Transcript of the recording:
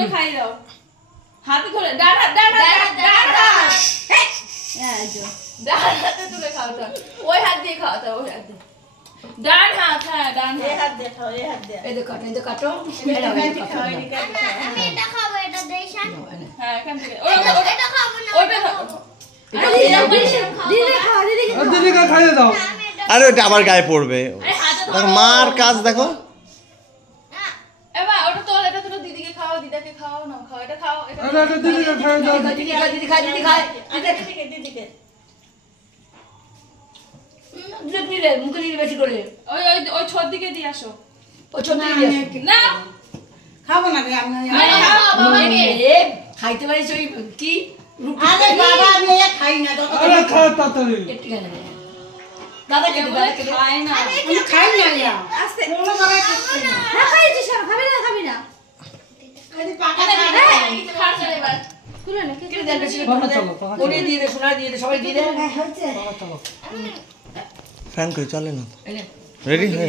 তুলে খাইয়ে দাও হাতে ধরে ডান হাত এই যে ডান হাতে তুলে খাওয়াতে ওই হাত দিয়ে খাওয়াতে ওই হাত দিয়ে ডান হাত হ্যাঁ ডান হাত দিয়ে খাও এই হাত দিয়ে এই দেখো কাটো আমি এটা খাবো এটা দেইশান হ্যাঁ এখান থেকে ওটা খাবো না ওটা খাবো দিদি খাইয়ে দাও আরে ওটা আবার গায়ে পড়বে দেখো মার কাজ দেখো এবা ওটা তো এটা তো দিদিকে খাও দিদাকে খাও না খাও এটা খাও এটা দিদিকে খাইয়ে দাও দিদি খায় দিদিকে দিদি মুখে দিদি বেশি করে ওই ওই ওই ছোট দিকে দিয়ে আসো ওই ছোট দিকে না খাবো না রে আমি খাইতে পারিস ওই কি আরে বাবা আমি খাই না যত আরে খাও তাড়াতাড়ি দাদা কে খায় না আমি খাই না ইয়া আস্তে মনে করে না খাইছিস খাবি না খালি পাকা খা চলে এবার তুলে নে কে দেন বেশি ওরে দিয়ে দে সোনা দিয়ে দে সবাই দিয়ে দে হচ্ছে ফ্যান কই চলে না রেডি হয়ে